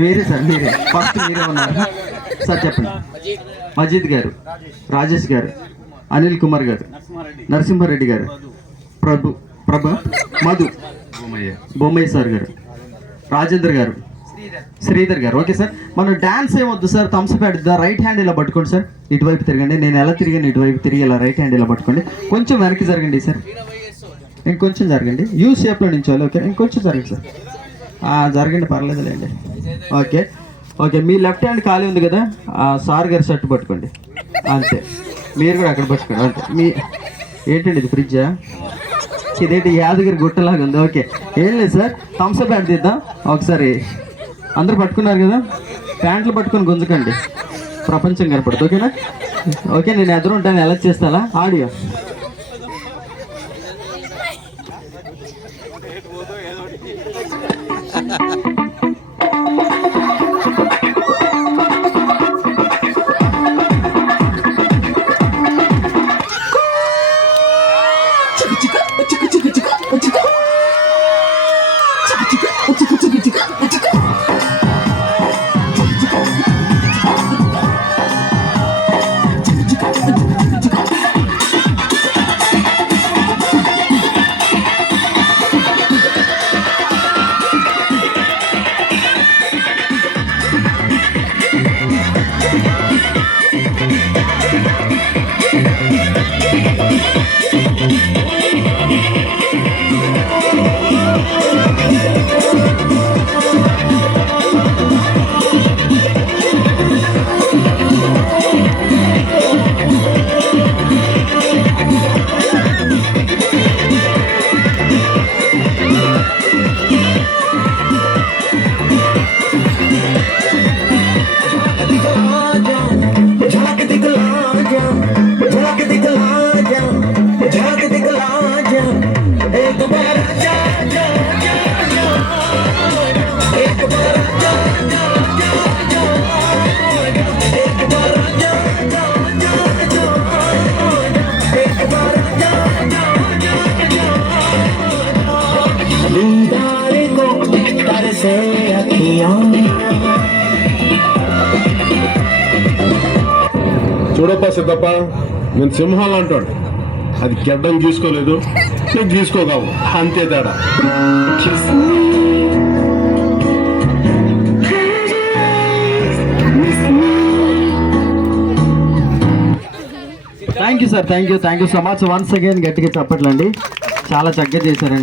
మీరే సార్, మీరే ఫస్ట్ మీరే ఉన్నారు సార్. చెప్పండి. మజీద్ గారు, రాజేష్ గారు, అనిల్ కుమార్ గారు, నరసింహారెడ్డి గారు, ప్రభ మధు, బొమ్మయ్య సార్ గారు, రాజేంద్ర గారు, శ్రీధర్ గారు. ఓకే సార్, మనం డ్యాన్స్ ఏమొద్దు సార్. థమ్స్ ప్యాడ్ రైట్ హ్యాండ్ ఇలా పట్టుకోండి సార్. ఇటువైపు తిరగండి. నేను ఎలా తిరిగాను ఇటువైపు తిరిగి ఇలా రైట్ హ్యాండ్ ఇలా పట్టుకోండి. కొంచెం వెనక్కి జరగండి సార్. ఇంకొంచెం జరగండి. యూ షేప్లో నించోవాలి. ఓకే, ఇంకొంచెం జరగండి సార్. జరగండి, పర్లేదులేండి. Okay okay. మీ లెఫ్ట్ హ్యాండ్ ఖాళీ ఉంది కదా, సార్ గారి షర్ట్ పట్టుకోండి. అంతే, మీరు కూడా అక్కడ పట్టుకోండి. అంతే. మీ ఏంటండి ఇది, ఫ్రిడ్జా? ఇదేంటి యాదగిరి గుట్టలాగా ఉంది. ఓకే, ఏం లేదు సార్. థమ్స్ అప్ యాడ్ తీద్దాం ఒకసారి. అందరూ పట్టుకున్నారు కదా, ప్యాంట్లు పట్టుకొని గుంజకండి, ప్రపంచం కనపడుతుంది. ఓకేనా? ఓకే, నేను ఎదురు ఉంటాను. ఎలా చేస్తాలా ఆడియో? చూడప్ప సిద్ధప్ప, నేను సింహాలు అంటాడు. అది గెడ్డం గీసుకోలేదు, నేను గీసుకోగలను, అంతే తేడా. Thank you sir, thank you so much. Once again గట్టిగా చెప్పట్లండి, చాలా చక్కగా చేశారండి.